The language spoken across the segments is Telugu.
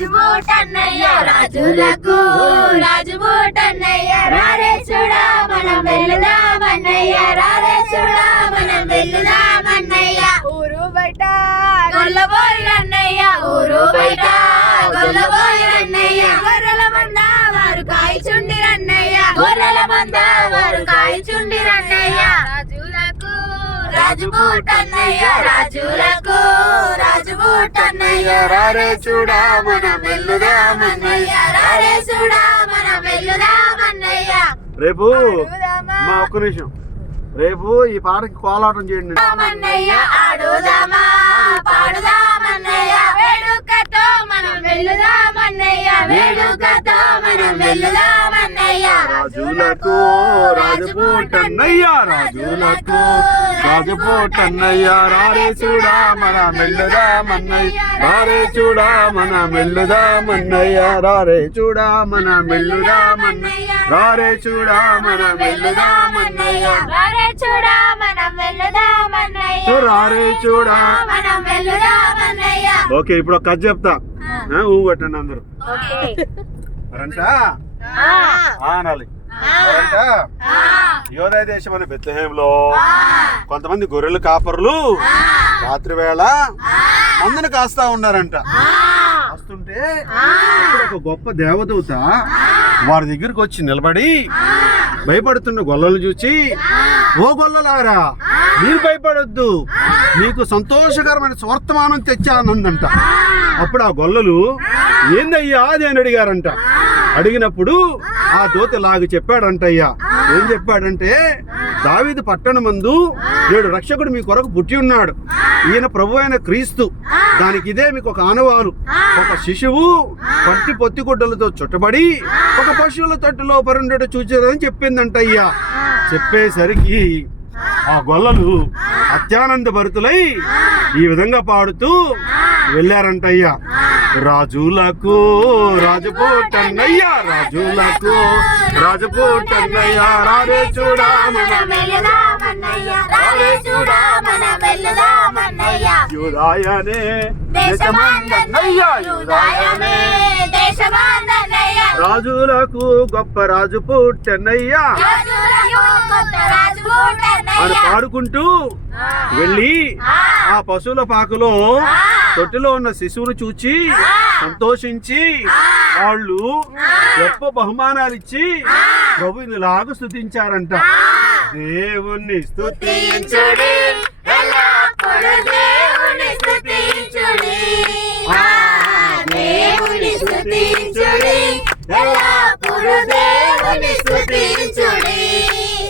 రాజుబోటన్నయ్య రాజులకు రాజుబోటన్నయ్య రారే చూడా మనం వెళ్దామన్నయ్య రారే చూడా మనం వెళ్దామన్నయ్య ఊరు బయట గొల్లబోయిరన్నయ్య ఊరు బయట గొల్లబోయిరన్నయ్య గొర్రెల మంద వారు కాయచుండిరన్నయ్య గొర్రెల మంద వారు కాయచుండిరన్నయ్య రాజులకు రాజుబోటన్నయ్య రాజులకు రాజుబోటన్నయ్య రారే చూడా మనం వెళ్దామన్నయ్య రారే చూడా మనం వెళ్దామన్నయ్య రేపు మా ఒక్క నిమిషం రేపు ఈ పాటకి కోలాటం చేయండి అన్నయ్య ఆడుదామా పాడుదామన్నయ్య వేడుకతో మనం వెళ్దామన్నయ్య వేడుకతో మనం వెళ్దామన్నయ్య రాజులకు రాజుబోటన్నయ్య రాజులకు రాజుబోటన్నయ్య రారే చూడా మనం వెళ్దామన్నయ్య రారే చూడా మనం వెళ్దామన్నయ్య రారే చూడా మనం వెళ్దామన్నయ్య రారే చూడా మనం వెళ్దామన్నయ్య రారే చూడా మనం వెళ్దామన్నయ్య రారే చూడా మనం వెళ్దామన్నయ్య ఓకే ఇప్పుడు ఒక కథ చెప్తా ఊ కొట్టండి అందరూ మరంట అనాలి మరంట యోధా దేశం అనే బెత్లెహేంలో కొంతమంది గొర్రెలు కాపరులు రాత్రి వేళ మందును కాస్తా ఉన్నారంట. వస్తుంటే ఒక గొప్ప దేవదూత వారి దగ్గరికి వచ్చి నిలబడి భయపడుతున్న గొల్లలు చూచి, ఓ గొల్లలారా మీరు భయపడొద్దు, మీకు సంతోషకరమైన స్వర్తమానం తెచ్చానందంట. అప్పుడు ఆ గొల్లలు ఏందయ్యా అది అని అడిగారంట. అడిగినప్పుడు ఆ దూత లాగా చెప్పాడంటయ్యా. ఏం చెప్పాడంటే, దావీదు పట్టణమందు నేడు రక్షకుడు మీ కొరకు పుట్టి ఉన్నాడు, ఈయన ప్రభు అయిన క్రీస్తు. దానికి ఇదే మీకు ఒక ఆనవాలు, ఒక శిశువు పట్టి పొత్తిగుడ్డలతో చుట్టబడి ఒక పశువుల తట్టులో పరుండట చూచేదని చెప్పిందంటయ్యా. చెప్పేసరికి ఆ గొల్లలు అత్యానంద భరితులై ఈ విధంగా పాడుతూ వెళ్ళారంటయ్యా. రాజులకు రాజుబోటన్నయ్య రాజులకు రాజుబోటన్నయ్య రారే చూడా మనం వెళ్దామన్నయ్య రారే చూడా మనం వెళ్దామన్నయ్య యూదాయనే దేశమందన్నయ్య యూదాయనే దేశమందన్నయ్య రాజులకు గొప్ప రాజు పుట్టన్నయ్య అని పాడుకుంటూ వెళ్ళి ఆ పశువుల పాకలో తొట్టిలో ఉన్న శిశువును చూచి సంతోషించి వాళ్ళు గొప్ప బహుమానాలు ఇచ్చి ప్రభువుని లాగా స్తుతించారంట. దేవుణ్ణి స్తుతించుడి ఎల్లప్పుడూ దేవుని స్తుతించుడి దేవుని స్తుతించుడి ఎల్లప్పుడూ దేవుని స్తుతించుడి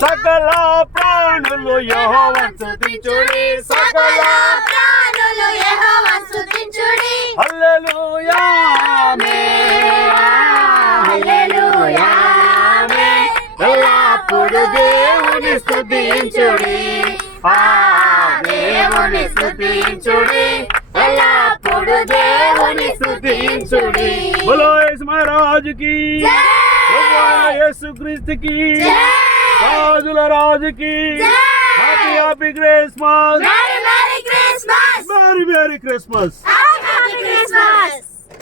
సకల ప్రాణులు యెహోవాను స్తుతించుడి సకల ప్రాణులు యెహోవాను స్తుతించుడి హల్లెలూయా ఆమేన్ హల్లెలూయా ఆమేన్ ఎల్లప్పుడూ దేవుని స్తుతించుడి దేవుని స్తుతించుడి ఎల్లప్పుడూ దేవుని స్తుతించుడి. బోలో యేసు మహారాజుకి బోలో యేసుక్రీస్తుకి రాజుల రాజుకి happy happy Christmas merry Christmas merry merry Christmas. Happy Christmas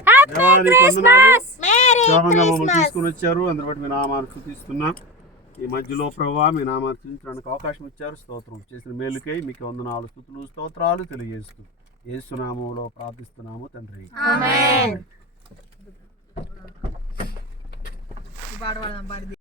happy Christmas merry మమ్మల్ని తీసుకుని వచ్చారు, అందరి బట్టి మీ నామాన్ని స్తుతిస్తున్నాం. ఈ మధ్యలో ప్రభువా మీ నామాన్ని స్తుతించడానికి అవకాశం ఇచ్చారు. స్తోత్రం. చేసిన మేలుకై మీకు వందనాలు స్తుతులు స్తోత్రాలు తెలియజేస్తూ యేసు నామములో ప్రార్థిస్తున్నాము తండ్రి. ఆమేన్.